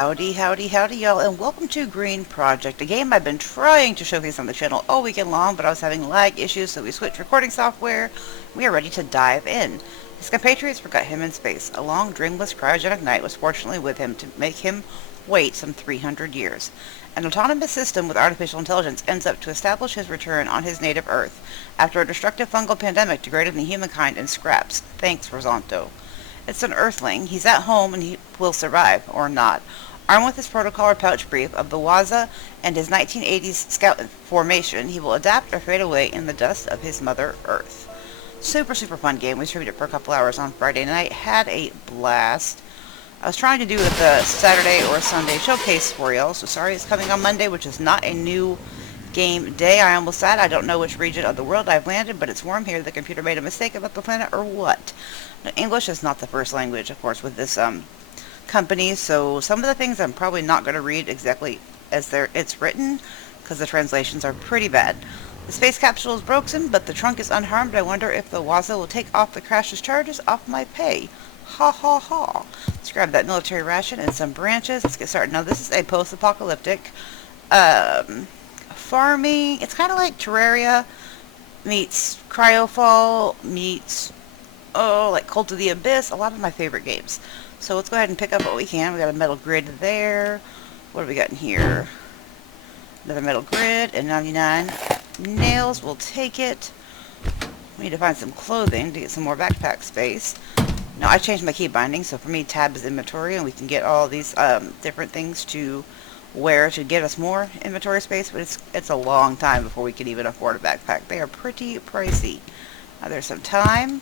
Howdy, howdy, howdy, y'all, and welcome to Green Project, a game I've been trying to showcase on the channel all weekend long, but I was having lag issues, so we switched recording software. We are ready to dive in. His compatriots forgot him in space. A long, dreamless, cryogenic night was fortunately with him to make him wait some 300 years. An autonomous system with artificial intelligence ends up to establish his return on his native Earth, after a destructive fungal pandemic degraded the humankind in scraps. Thanks, Rosanto. It's an Earthling. He's at home and he will survive, or not. Armed with his protocollar pouch brief of the Waza and his 1980s scout formation, he will adapt or fade away in the dust of his Mother Earth. Super, super fun game. We streamed it for a couple hours on Friday night. Had a blast. I was trying to do it the Saturday or Sunday showcase for y'all, so sorry it's coming on Monday, which is not a new game day. I almost said I don't know which region of the world I've landed, but it's warm here. The computer made a mistake about the planet or what? Now, English is not the first language, of course, with this company, so some of the things I'm probably not going to read exactly as it's written, because the translations are pretty bad. The space capsule is broken, but the trunk is unharmed. I wonder if the Waza will take off the crash's charges off my pay. Ha ha ha. Let's grab that military ration and some branches. Let's get started. Now, this is a post-apocalyptic farming. It's kind of like Terraria meets Cryofall meets, like Cult of the Abyss. A lot of my favorite games. So let's go ahead and pick up what we can. We got a metal grid there. What do we got in here? Another metal grid and 99 nails. We'll take it. We need to find some clothing to get some more backpack space. Now, I changed my key binding, so for me, tab is inventory, and we can get all these different things to wear to get us more inventory space, but it's a long time before we can even afford a backpack. They are pretty pricey. Now, there's some time.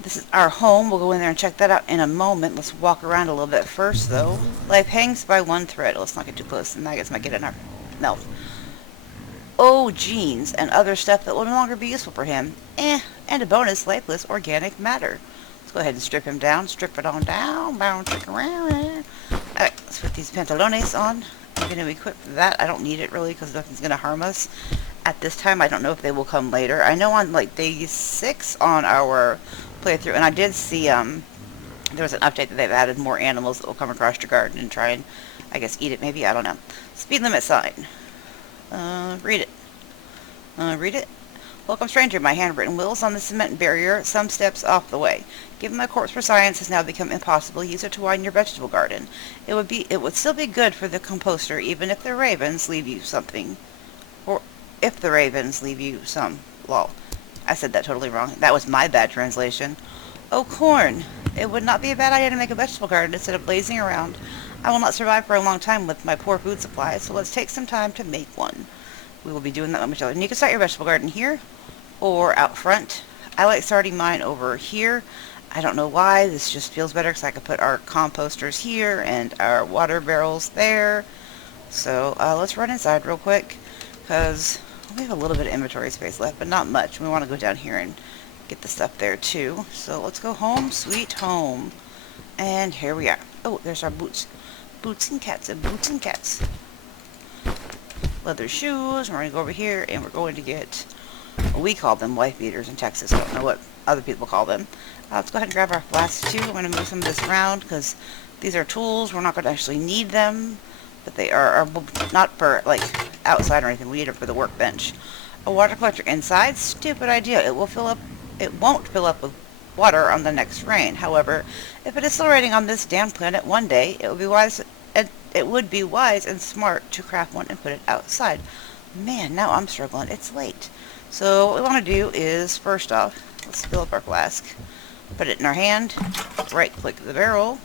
This is our home. We'll go in there and check that out in a moment. Let's walk around a little bit first, though. Life hangs by one thread. Let's not get too close. The maggots might get in our mouth. Oh, genes and other stuff that will no longer be useful for him. And a bonus, lifeless organic matter. Let's go ahead and strip him down. Strip it on down. Bounce it around. Alright, let's put these pantalones on. I'm going to equip that. I don't need it, really, because nothing's going to harm us at this time. I don't know if they will come later. I know on, like, day 6 on our playthrough, and I did see there was an update that they've added more animals that will come across your garden and try and, I guess, eat it maybe. I don't know. Speed limit sign. Read it. Read it. Welcome, stranger. My handwritten will is on the cement barrier some steps off the way. Given my corpse for science has now become impossible, use it to widen your vegetable garden. It would still be good for the composter, even if the ravens leave you something. Or if the ravens leave you some. Lol. I said that totally wrong. That was my bad translation. Oh, corn. It would not be a bad idea to make a vegetable garden instead of blazing around. I will not survive for a long time with my poor food supply, so let's take some time to make one. We will be doing that momentarily. And you can start your vegetable garden here or out front. I like starting mine over here. I don't know why. This just feels better because I could put our composters here and our water barrels there. So let's run inside real quick because we have a little bit of inventory space left, but not much. We want to go down here and get the stuff there too. So let's go home, sweet home. And here we are. Oh, there's our boots. Boots and cats and boots and cats. Leather shoes. We're going to go over here and we're going to get, we call them wife beaters in Texas. I don't know what other people call them. Let's go ahead and grab our flasks too. We're going to move some of this around because these are tools. We're not going to actually need them. But they are not for, like, outside or anything. We need it for the workbench. A water collector inside? Stupid idea. It won't fill up with water on the next rain. However, if it is still raining on this damn planet one day, it would be wise and smart to craft one and put it outside. Man, now I'm struggling. It's late. So what we want to do is, first off, let's fill up our flask. Put it in our hand. Right-click the barrel.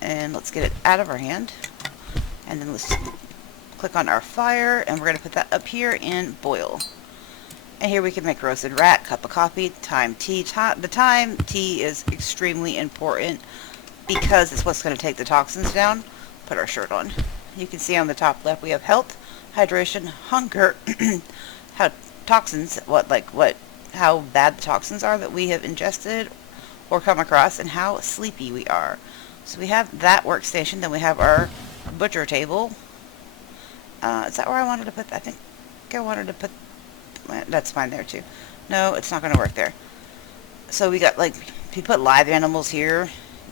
And let's get it out of our hand. And then let's click on our fire, and we're going to put that up here in boil. And here we can make roasted rat, cup of coffee, time tea. The time tea is extremely important because it's what's going to take the toxins down. Put our shirt on. You can see on the top left we have health, hydration, hunger, how bad the toxins are that we have ingested or come across, and how sleepy we are. So we have that workstation. Then we have our butcher table. Is that where I wanted to put that? I think I wanted to put, that's fine there too. No, it's not going to work there. So we got, like, if you put live animals here,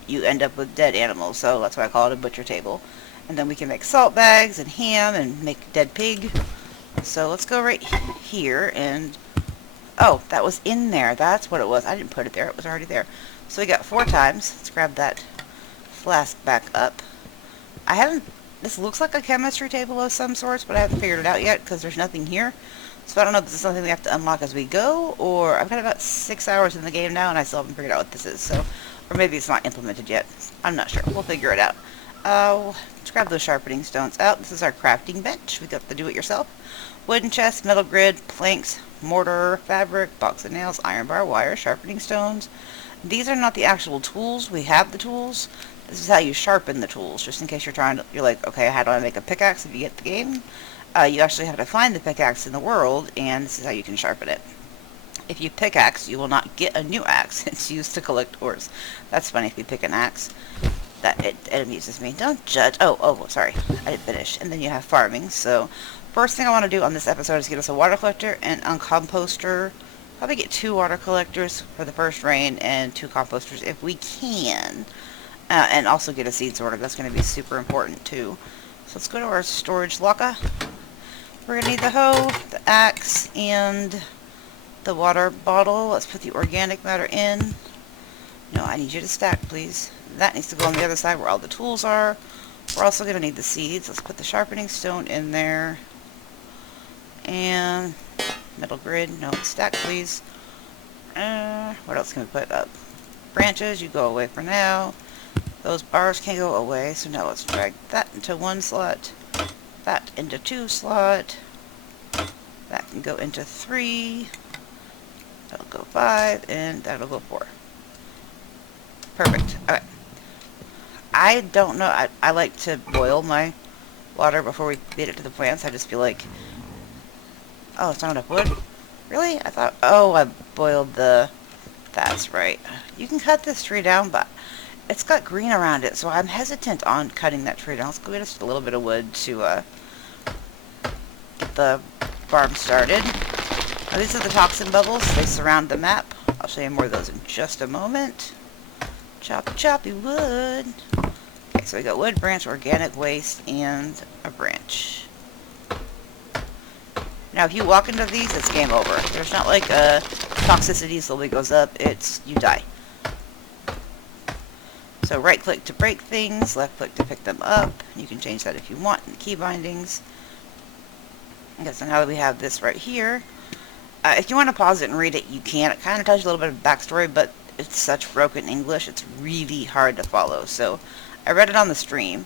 you end up with dead animals, so that's why I call it a butcher table. And then we can make salt bags and ham and make dead pig. So let's go right here and... Oh, that was in there. That's what it was. I didn't put it there. It was already there. So we got 4 times. Let's grab that flask back up. I haven't... This looks like a chemistry table of some sorts, but I haven't figured it out yet because there's nothing here. So I don't know if this is something we have to unlock as we go, or I've got about 6 hours in the game now and I still haven't figured out what this is. So, or maybe it's not implemented yet. I'm not sure. We'll figure it out. Let's grab those sharpening stones out. This is our crafting bench. We got the do-it-yourself. Wooden chest, metal grid, planks, mortar, fabric, box of nails, iron bar, wire, sharpening stones. These are not the actual tools. We have the tools. This is how you sharpen the tools, just in case you're like, okay, how do I make a pickaxe if you get the game? You actually have to find the pickaxe in the world, and this is how you can sharpen it. If you pickaxe, you will not get a new axe. It's used to collect ores. That's funny if you pick an axe. It amuses me. Don't judge. Oh, sorry. I didn't finish. And then you have farming. So, first thing I want to do on this episode is get us a water collector and a composter. Probably get 2 water collectors for the first rain and 2 composters if we can. And also get a seed sorter. That's going to be super important too. So let's go to our storage locker. We're going to need the hoe, the axe, and the water bottle. Let's put the organic matter in. No, I need you to stack, please. That needs to go on the other side where all the tools are. We're also going to need the seeds. Let's put the sharpening stone in there. And metal grid. No, stack, please. What else can we put up? Branches, you go away for now. Those bars can go away. So now let's drag that into 1 slot. That into 2 slot. That can go into 3. That'll go 5. And that'll go 4. Perfect. Okay. I don't know. I like to boil my water before we feed it to the plants. I just feel like... Oh, it's not enough wood? Really? I thought... Oh, I boiled the... That's right. You can cut this tree down, but it's got green around it, so I'm hesitant on cutting that tree down. Let's go get us a little bit of wood to get the farm started. Now, these are the toxin bubbles. They surround the map. I'll show you more of those in just a moment. Choppy wood. Okay, so we got wood, branch, organic waste, and a branch. Now, if you walk into these, it's game over. There's not like a toxicity slowly goes up. It's you die. So right click to break things, left click to pick them up. You can change that if you want in the key bindings. Okay, so now that we have this right here, if you want to pause it and read it, you can. It kind of tells you a little bit of backstory, but it's such broken English, it's really hard to follow. So I read it on the stream,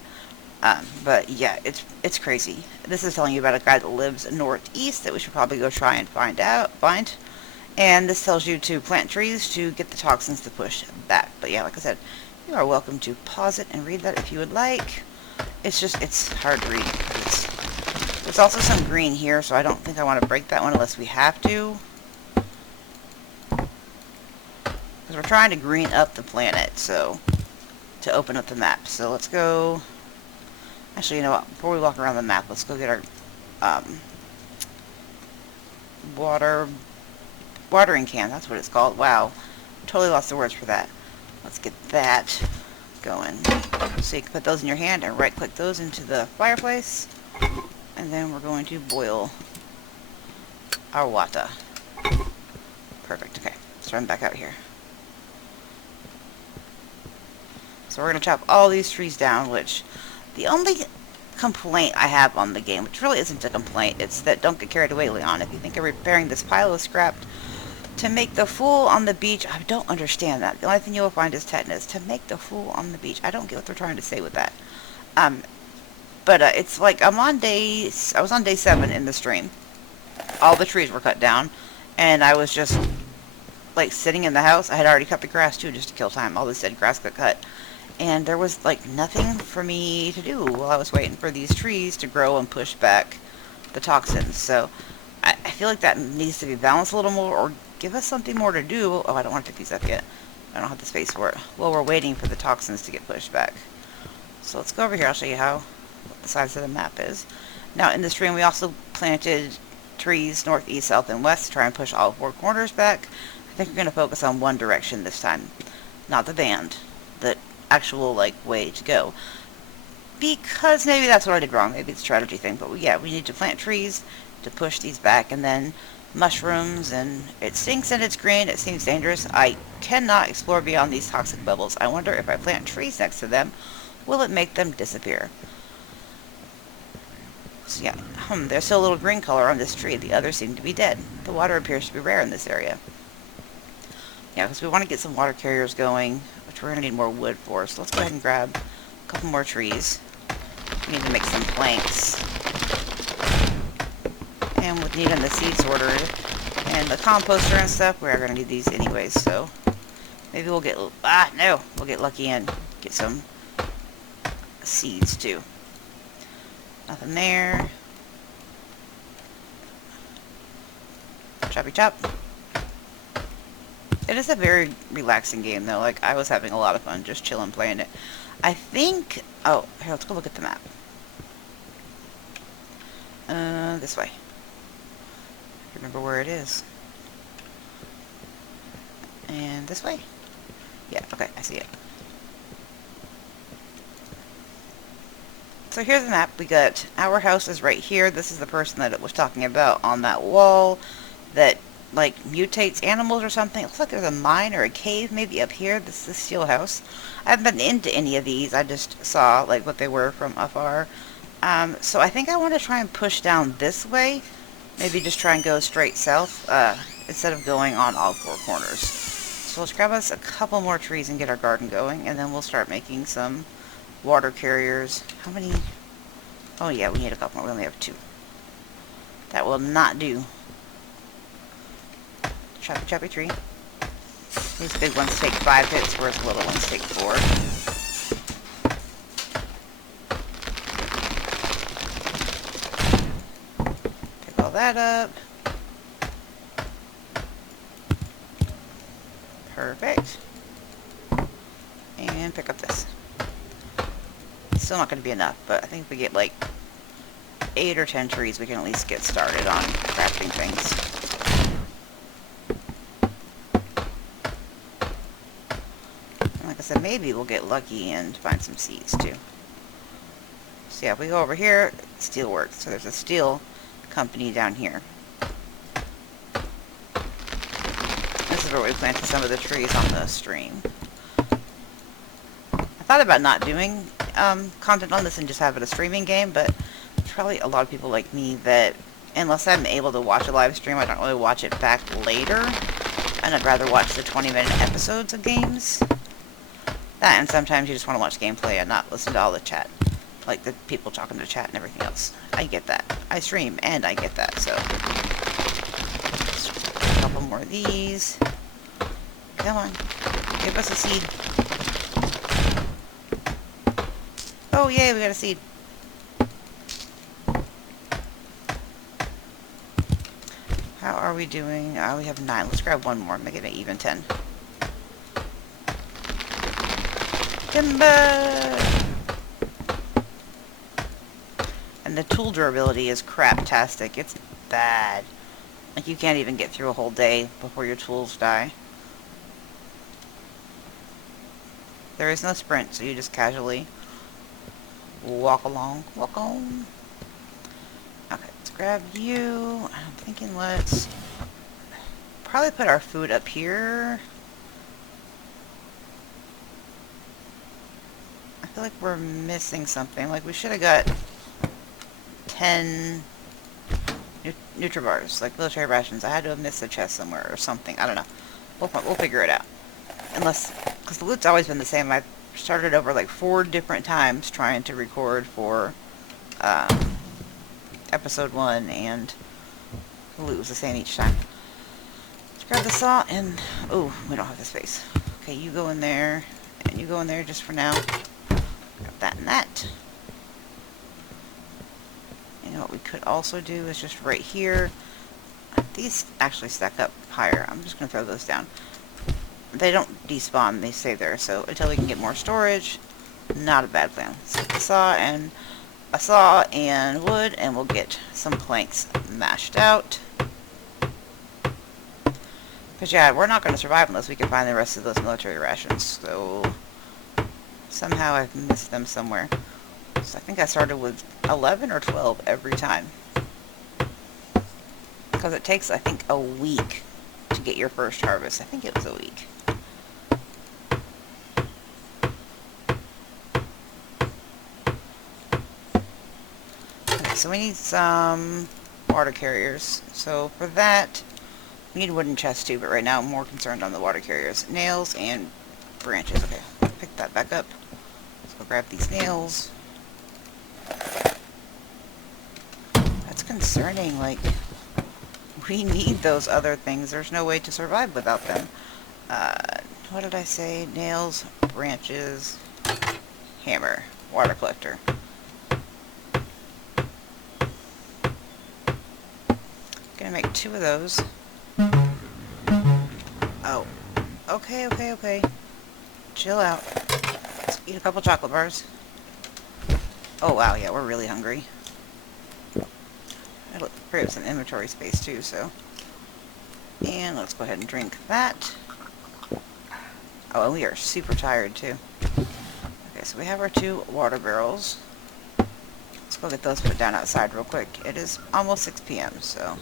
but yeah, it's crazy. This is telling you about a guy that lives northeast that we should probably go try and find. And this tells you to plant trees to get the toxins to push back. But yeah, like I said, you are welcome to pause it and read that if you would like. It's hard to read. There's also some green here, so I don't think I want to break that one unless we have to. Because we're trying to green up the planet, so to open up the map. So let's go... Actually, you know what? Before we walk around the map, let's go get our watering can. That's what it's called. Wow. Totally lost the words for that. Let's get that going. So you can put those in your hand and right-click those into the fireplace. And then we're going to boil our water. Perfect. Okay. Let's run back out here. So we're going to chop all these trees down, which the only complaint I have on the game, which really isn't a complaint, it's that don't get carried away, Leon. If you think of repairing this pile of scrap to make the fool on the beach, I don't understand that. The only thing you will find is tetanus. To make the fool on the beach. I don't get what they're trying to say with that. But it's like I was on day 7 in the stream. All the trees were cut down, and I was just like sitting in the house. I had already cut the grass too, just to kill time. All this dead grass got cut. And there was like nothing for me to do while I was waiting for these trees to grow and push back the toxins. So I feel like that needs to be balanced a little more, or give us something more to do. Oh, I don't want to pick these up yet. I don't have the space for it. Well, we're waiting for the toxins to get pushed back. So let's go over here. I'll show you what the size of the map is. Now, in the stream, we also planted trees north, east, south, and west to try and push all 4 corners back. I think we're going to focus on one direction this time. Not the band. actual, like, way to go. Because maybe that's what I did wrong. Maybe it's a strategy thing. But yeah, we need to plant trees to push these back, and then mushrooms, and it stinks and it's green. It seems dangerous. I cannot explore beyond these toxic bubbles. I wonder if I plant trees next to them, will it make them disappear? So yeah, there's still a little green color on this tree. The others seem to be dead. The water appears to be rare in this area. Yeah, because we want to get some water carriers going, which we're going to need more wood for. So let's go ahead and grab a couple more trees. We need to make some planks. And with needing the seed sorter and the composter and stuff, we are going to need these anyways. So maybe we'll get, we'll get lucky and get some seeds too. Nothing there. Choppy chop. It is a very relaxing game though. Like, I was having a lot of fun just chilling playing it. I think, oh, here, let's go look at the map. This way. Remember where it is. And this way? Yeah, okay, I see it. So here's the map. We got our house is right here. This is the person that it was talking about on that wall that, like, mutates animals or something. It looks like there's a mine or a cave maybe up here. This is the steel house. I haven't been into any of these. I just saw, like, what they were from afar. So I think I want to try and push down this way. Maybe just try and go straight south instead of going on all four corners. So let's grab us a couple more trees and get our garden going, and then we'll start making some water carriers. How many? Oh yeah, we need a couple more. We only have 2. That will not do. Choppy choppy tree. These big ones take 5 hits, whereas the little ones take 4. Pick all that up. Perfect. And pick up this. Still not going to be enough, but I think if we get like 8 or 10 trees, we can at least get started on crafting things. And like I said, maybe we'll get lucky and find some seeds too. So yeah, if we go over here, steelworks. So there's a steel company down here. This is where we planted some of the trees on the stream. I thought about not doing content on this and just have it a streaming game, but there's probably a lot of people like me that, unless I'm able to watch a live stream, I don't really watch it back later, and I'd rather watch the 20-minute episodes of games. That, and sometimes you just want to watch gameplay and not listen to all the chat, like the people talking to chat and everything else. I get that. I stream and I get that, so. A couple more of these. Come on, give us a seed. Oh yay, we got a seed. How are we doing? We have 9. Let's grab one more, make it an even 10. Timber! And the tool durability is craptastic. It's bad. Like, you can't even get through a whole day before your tools die. There is no sprint, so you just casually walk along. Walk on. Okay, let's grab you. I'm thinking let's probably put our food up here. I feel like we're missing something. Like, we should have got 10 Nutribars, like military rations. I had to have missed a chest somewhere or something. I don't know. We'll figure it out. Unless, because the loot's always been the same. I've started over like 4 different times trying to record for episode 1, and the loot was the same each time. Let's grab the saw and, oh, we don't have the space. Okay, you go in there, and you go in there just for now. Grab that and that. You know what we could also do is just right here. These actually stack up higher. I'm just going to throw those down. They don't despawn, they stay there, so until we can get more storage, not a bad plan. So a saw and wood, and we'll get some planks mashed out. Because yeah, we're not going to survive unless we can find the rest of those military rations, so Somehow I've missed them somewhere. So I think I started with 11 or 12 every time. Because it takes, I think, a week to get your first harvest. I think it was a week. Okay, so we need some water carriers. So for that, we need wooden chests too, but right now I'm more concerned on the water carriers. Nails and branches. Okay, pick that back up. Let's go grab these nails. That's concerning, like, we need those other things. There's no way to survive without them. What did I say? Nails, branches, hammer, water collector. Gonna make 2 of those. Oh. Okay. Chill out. Let's eat a couple chocolate bars. Oh wow, yeah, we're really hungry. It'll free up some inventory space too, so. And let's go ahead and drink that. Oh, and we are super tired too. Okay, so we have our 2 water barrels. Let's go get those put down outside real quick. It is almost 6 p.m., so.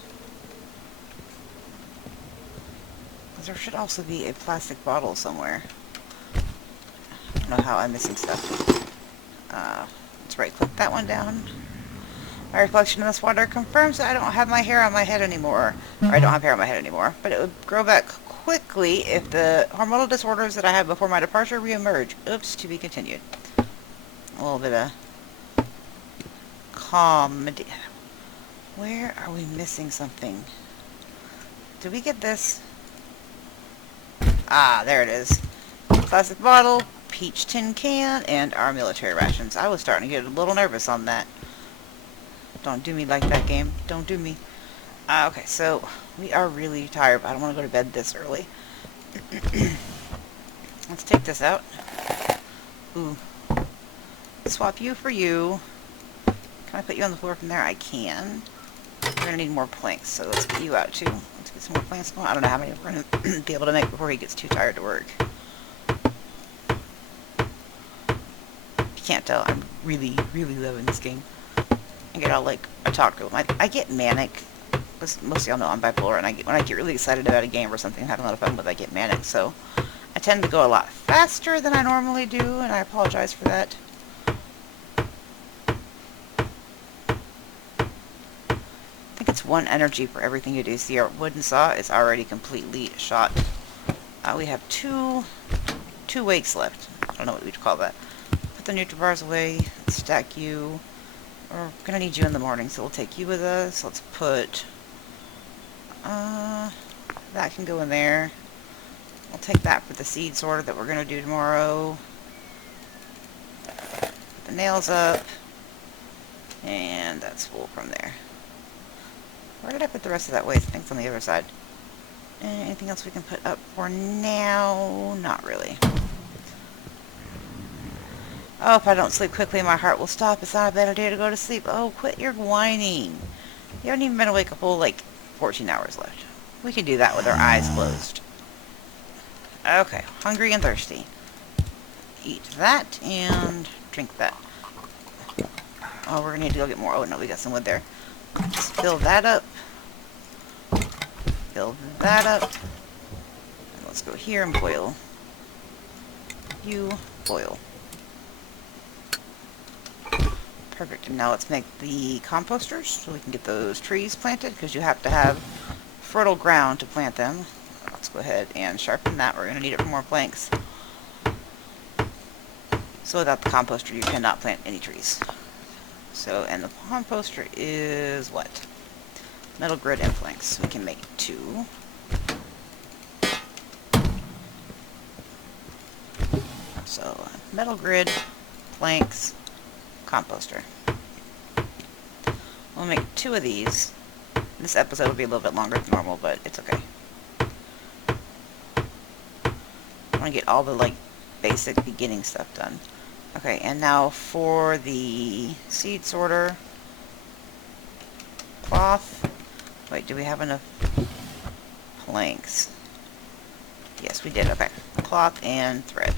There should also be a plastic bottle somewhere. I don't know how I'm missing stuff. Let's right click that one down. My reflection in this water confirms that I don't have my hair on my head anymore. Or I don't have hair on my head anymore. But it would grow back quickly if the hormonal disorders that I had before my departure reemerge. Oops, to be continued. A little bit of comedy. Where are we missing something? Did we get this? Ah, there it is. Plastic bottle, peach tin can, and our military rations. I was starting to get a little nervous on that. Don't do me like that, game. Don't do me. Okay, so we are really tired, but I don't want to go to bed this early. Let's take this out. Ooh. Swap you for you. Can I put you on the floor from there? I can. We're going to need more planks, so let's get you out too. Let's get some more planks going. I don't know how many we're going to be able to make before he gets too tired to work. If you can't tell, I'm really loving this game. I get all like, I talk to him. I get manic. Most of y'all know I'm bipolar, and when I get really excited about a game or something I'm having a lot of fun with, I get manic. So I tend to go a lot faster than I normally do, and I apologize for that. I think it's 1 energy for everything you do. See, our wooden saw is already completely shot. We have two wakes left. I don't know what we'd call that. Put the Nutribars away. Stack you. We're going to need you in the morning, so we'll take you with us. Let's put... that can go in there. We'll take that for the seed sorter that we're going to do tomorrow. Put the nails up. And that's full from there. Where did I put the rest of that waste? I think it's on the other side. Anything else we can put up for now? Not really. Oh, if I don't sleep quickly, my heart will stop. It's not a bad idea to go to sleep. Oh, quit your whining. You haven't even been awake a full, 14 hours left. We can do that with our eyes closed. Okay, hungry and thirsty. Eat that and drink that. Oh, we're going to need to go get more. Oh, no, we got some wood there. Just fill that up. Fill that up. And let's go here and boil. You boil. Perfect. And now let's make the composters so we can get those trees planted, because you have to have fertile ground to plant them. Let's go ahead and sharpen that. We're going to need it for more planks. So without the composter, you cannot plant any trees. So, and the composter is what? Metal grid and planks. We can make 2. So, metal grid, planks, composter. We'll make 2 of these. This episode will be a little bit longer than normal, but it's okay. I want to get all the, basic beginning stuff done. Okay, and now for the seed sorter. Cloth. Wait, do we have enough planks? Yes, we did. Okay. Cloth and thread.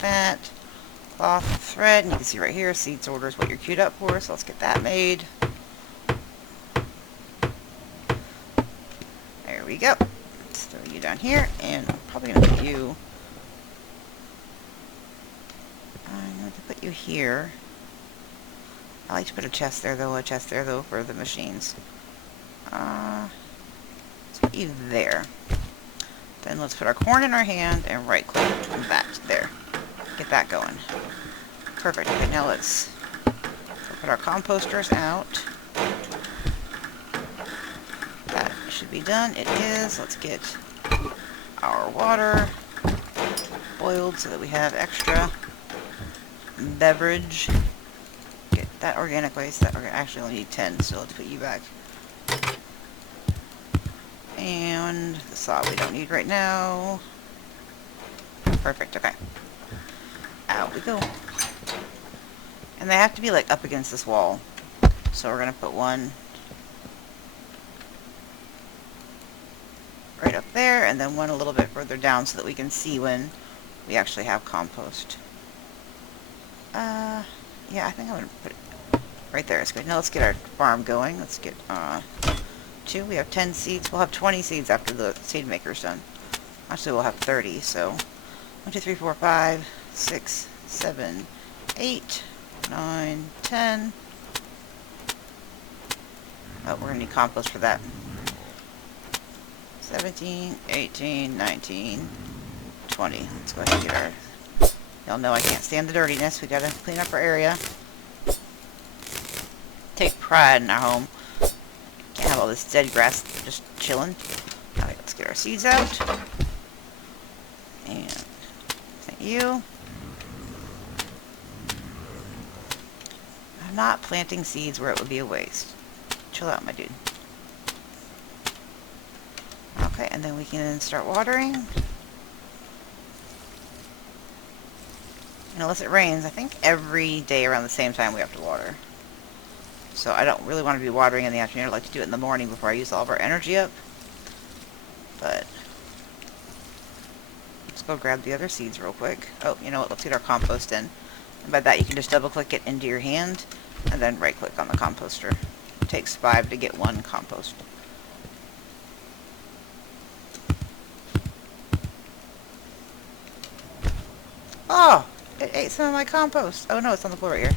that. Cloth, thread, and you can see right here, seeds order is what you're queued up for, so let's get that made. There we go. Let's throw you down here, and I'm probably going to put you... I'm going to put you here. I like to put a chest there, though, for the machines. Let's put you there. Then let's put our corn in our hand and right-click that there. Get that going. Perfect. Okay, now let's put our composters out. That should be done. It is. Let's get our water boiled so that we have extra beverage. Get that organic waste. Actually only need 10, so let's put you back. And the saw we don't need right now. Perfect. Okay. Out we go. And they have to be like up against this wall. So we're going to put one right up there, and then one a little bit further down so that we can see when we actually have compost. Yeah, I think I'm going to put it right there. It's good. Now let's get our farm going. Let's get 2. We have 10 seeds. We'll have 20 seeds after the seed maker's done. Actually, we'll have 30, so 1, 2, 3, 4, 5, 6, 7, 8, 9, 10. Oh, we're going to need compost for that. 17, 18, 19, 20. Let's go ahead and get our... Y'all know I can't stand the dirtiness. We got to clean up our area. Take pride in our home. Can't have all this dead grass just chilling. Alright, let's get our seeds out. And thank you. I'm not planting seeds where it would be a waste. Chill out, my dude. Okay, and then we can start watering. And unless it rains, I think every day around the same time we have to water. So I don't really want to be watering in the afternoon. I like to do it in the morning before I use all of our energy up. But let's go grab the other seeds real quick. Oh, you know what? Let's get our compost in. And by that, you can just double-click it into your hand, and then right-click on the composter. It takes 5 to get 1 compost. Oh! It ate some of my compost. Oh no, it's on the floor right here.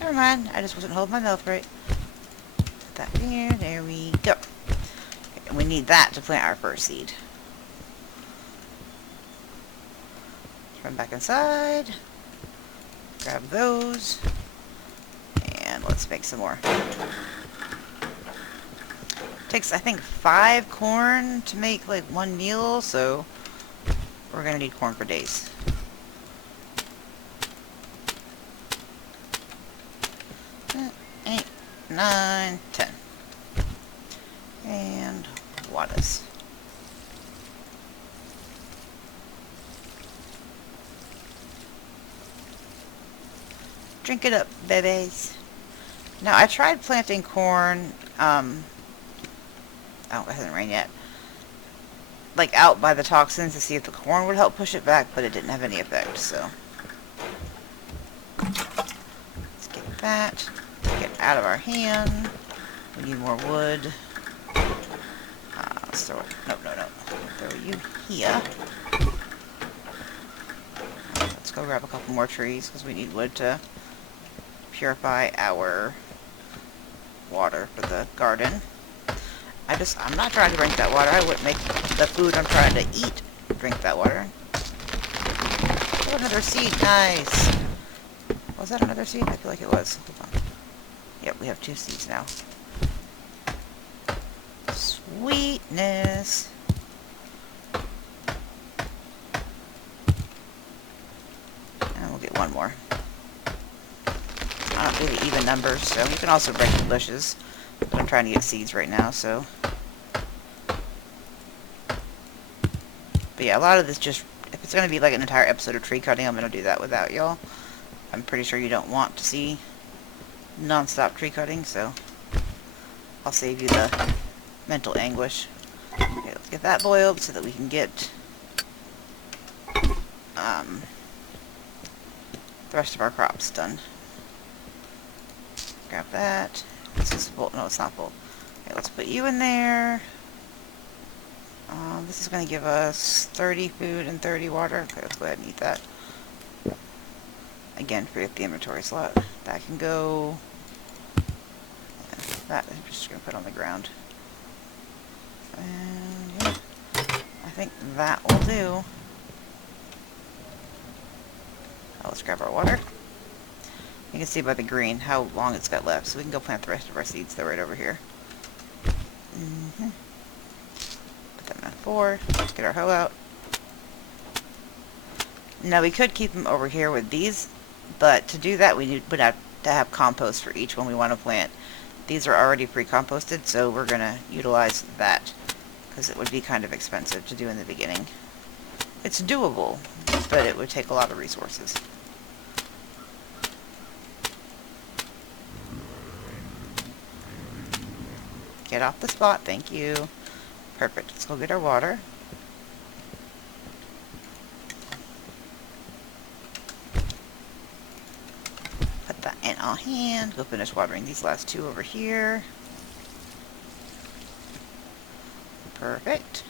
Never mind. I just wasn't holding my mouth right. Put that here. There we go. Okay, and we need that to plant our first seed. Let's run back inside. Grab those. And let's make some more. Takes, I think, 5 corn to make like 1 meal, so we're going to need corn for days. 8, 9, 10. And waters. Drink it up, babies. Now, I tried planting corn, oh, it hasn't rained yet, like out by the toxins to see if the corn would help push it back, but it didn't have any effect, so. Let's get that. Get out of our hand. We need more wood. Let's throw it. No. Throw you here. Let's go grab a couple more trees because we need wood to purify our water for the garden. I'm not trying to drink that water. I wouldn't make the food I'm trying to eat drink that water. Oh, another seed. Nice. Was that another seed? I feel like it was. Hold on. Yep, we have 2 seeds now. Sweetness. And we'll get 1 more. I don't really even numbers, so you can also break the bushes. But I'm trying to get seeds right now, so. But yeah, a lot of this just, if it's going to be like an entire episode of tree cutting, I'm going to do that without y'all. I'm pretty sure you don't want to see non-stop tree cutting, so I'll save you the mental anguish. Okay, let's get that boiled so that we can get the rest of our crops done. Grab that. This is full. No, it's not full. Okay, let's put you in there. This is going to give us 30 food and 30 water. Okay, let's go ahead and eat that. Again, forget the inventory slot. That can go. That I'm just going to put on the ground. And yeah, I think that will do. Oh, let's grab our water. You can see by the green how long it's got left, so we can go plant the rest of our seeds. They're right over here. Put them in 4. Get our hoe out. Now we could keep them over here with these, but to do that would have to have compost for each one we want to plant. These are already pre-composted, so we're going to utilize that because it would be kind of expensive to do in the beginning. It's doable, but it would take a lot of resources. Get off the spot, thank you. Perfect, let's go get our water. Put that in our hand. Go finish watering these last 2 over here. Perfect.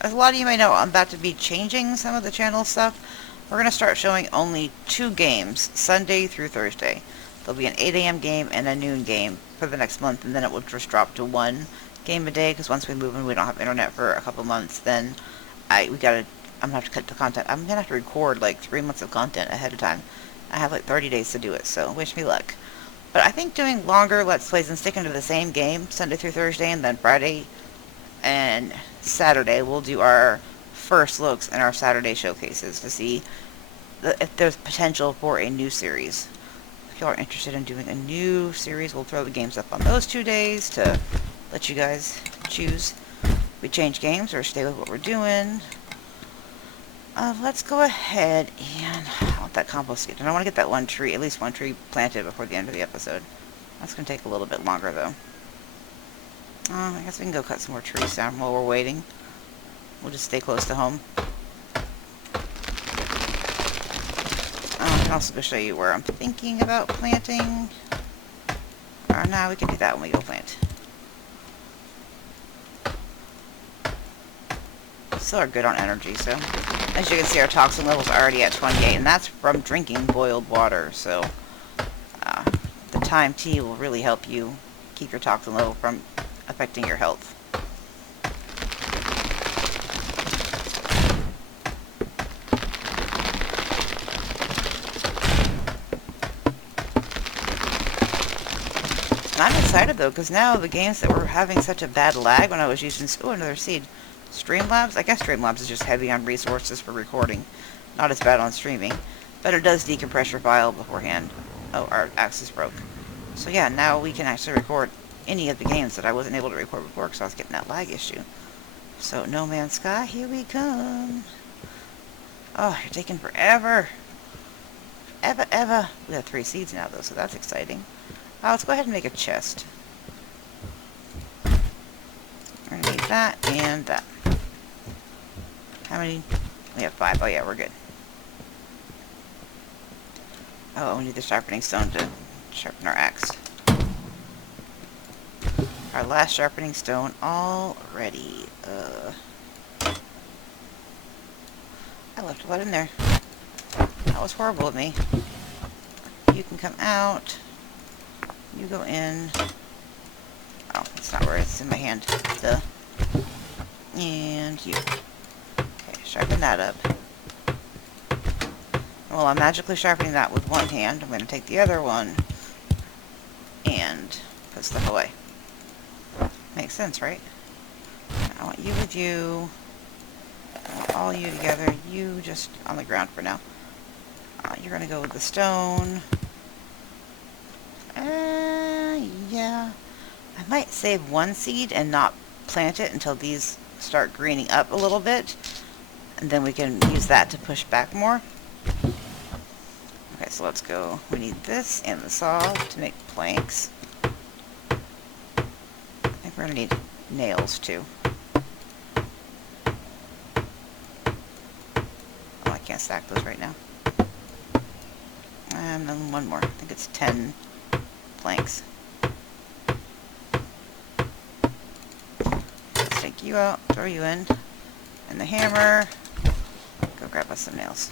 As a lot of you may know, I'm about to be changing some of the channel stuff. We're going to start showing only 2 games, Sunday through Thursday. There'll be an 8 a.m. game and a noon game for the next month, and then it will just drop to 1 game a day, because once we move and we don't have internet for a couple months, then I'm going to have to cut the content. I'm going to have to record like 3 months of content ahead of time. I have like 30 days to do it, so wish me luck. But I think doing longer Let's Plays and sticking to the same game, Sunday through Thursday, and then Friday and Saturday we'll do our first looks and our Saturday showcases to see if there's potential for a new series. If you are interested in doing a new series, we'll throw the games up on those 2 days to let you guys choose. We change games or stay with what we're doing. Let's go ahead and I want that compost seed. And I want to get that one tree, at least one tree planted before the end of the episode. That's going to take a little bit longer though. I guess we can go cut some more trees down while we're waiting. We'll just stay close to home. I can also go show you where I'm thinking about planting. Or now we can do that when we go plant. Still are good on energy, so as you can see, our toxin level's already at 28, and that's from drinking boiled water. So the time tea will really help you keep your toxin level from affecting your health. And I'm excited though, because now the games that were having such a bad lag when I was using another seed, Streamlabs. I guess Streamlabs is just heavy on resources for recording, not as bad on streaming, but it does decompress your file beforehand. Oh, our axis broke. So yeah, now we can actually record any of the games that I wasn't able to record before because I was getting that lag issue. So No Man's Sky, here we come. Oh, you're taking forever. Ever. We have 3 seeds now though, so that's exciting. Let's go ahead and make a chest. We're gonna need that and that. How many? We have 5. Oh yeah, we're good. Oh, we need the sharpening stone to sharpen our axe. Our last sharpening stone already. I left a lot in there. That was horrible of me. You can come out. You go in. Oh, it's not where it's in my hand. Duh. And you. Okay, sharpen that up. Well, I'm magically sharpening that with one hand. I'm going to take the other one and put stuff away. Makes sense, right? I want you with you. I want all you together. You just on the ground for now. You're going to go with the stone. Yeah. I might save one seed and not plant it until these start greening up a little bit. And then we can use that to push back more. Okay, so let's go. We need this and the saw to make planks. I think we're going to need nails too. Oh, I can't stack those right now. And then one more. I think it's 10 planks. Let's take you out, throw you in, and the hammer. Go grab us some nails.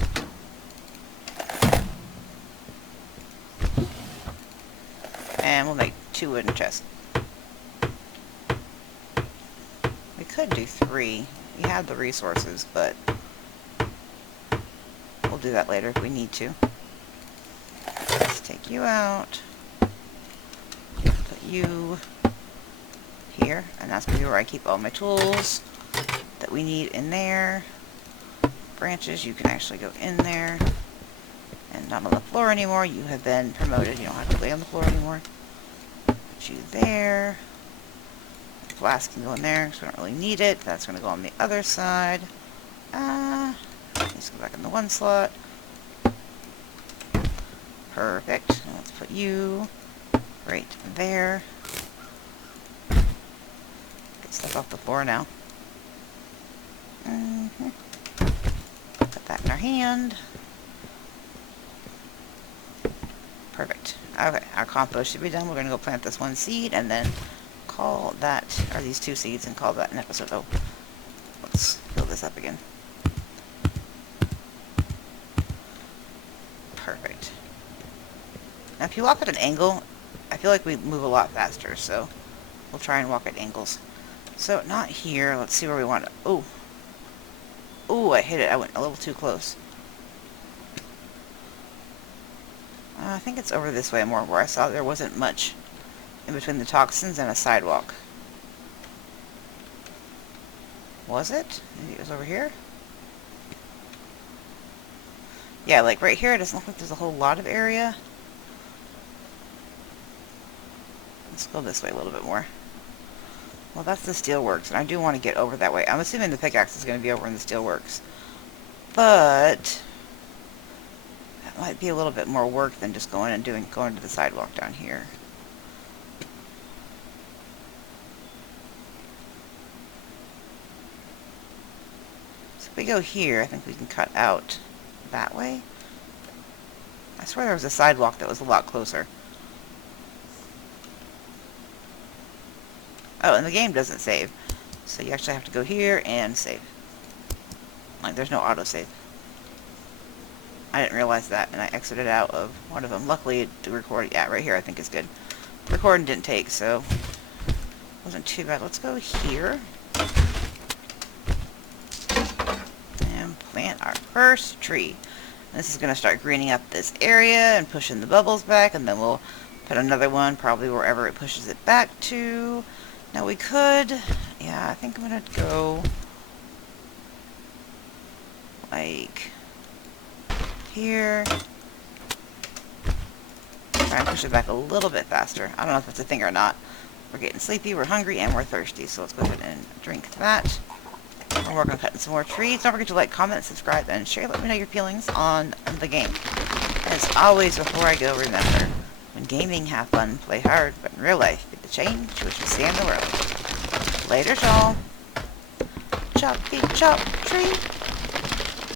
And we'll make 2 wooden chests. We could do 3. We have the resources, but we'll do that later if we need to. Let's take you out. Put you here, and that's going to be where I keep all my tools that we need in there. Branches, you can actually go in there. And not on the floor anymore. You have been promoted. You don't have to lay on the floor anymore. Put you there. The flask can go in there because we don't really need it. That's going to go on the other side. Let's go back in the one slot. Perfect. Now let's put you right there. Get stuff off the floor now. Put that in our hand. Perfect. Okay, our compost should be done. We're going to go plant this 1 seed and then call that, or these 2 seeds, and call that an episode. Oh, let's fill this up again. Perfect. Now, if you walk at an angle, I feel like we move a lot faster, so we'll try and walk at angles. So, not here. Let's see where we want to... Oh. Oh, I hit it. I went a little too close. I think it's over this way more, where I saw there wasn't much in between the toxins and a sidewalk. Was it? Maybe it was over here? Yeah, like right here, it doesn't look like there's a whole lot of area. Let's go this way a little bit more. Well, that's the steelworks, and I do want to get over that way. I'm assuming the pickaxe is going to be over in the steelworks. But that might be a little bit more work than just going to the sidewalk down here. So if we go here, I think we can cut out that way. I swear there was a sidewalk that was a lot closer. Oh, and the game doesn't save. So you actually have to go here and save. Like, there's no autosave. I didn't realize that, and I exited out of one of them. Luckily, the recording, yeah, right here I think is good. The recording didn't take, so it wasn't too bad. Let's go here. And plant our first tree. And this is going to start greening up this area and pushing the bubbles back, and then we'll put another one probably wherever it pushes it back to. Now we could, yeah, I think I'm going to go like here. Try and push it back a little bit faster. I don't know if that's a thing or not. We're getting sleepy, we're hungry, and we're thirsty, so let's go ahead and drink that. We're working on cutting some more trees. Don't forget to like, comment, subscribe, and share. Let me know your feelings on the game. As always, before I go, remember, when gaming, have fun, play hard, but in real life, be the change which will stand the world. Later, y'all. Chop, beat, chop, tree.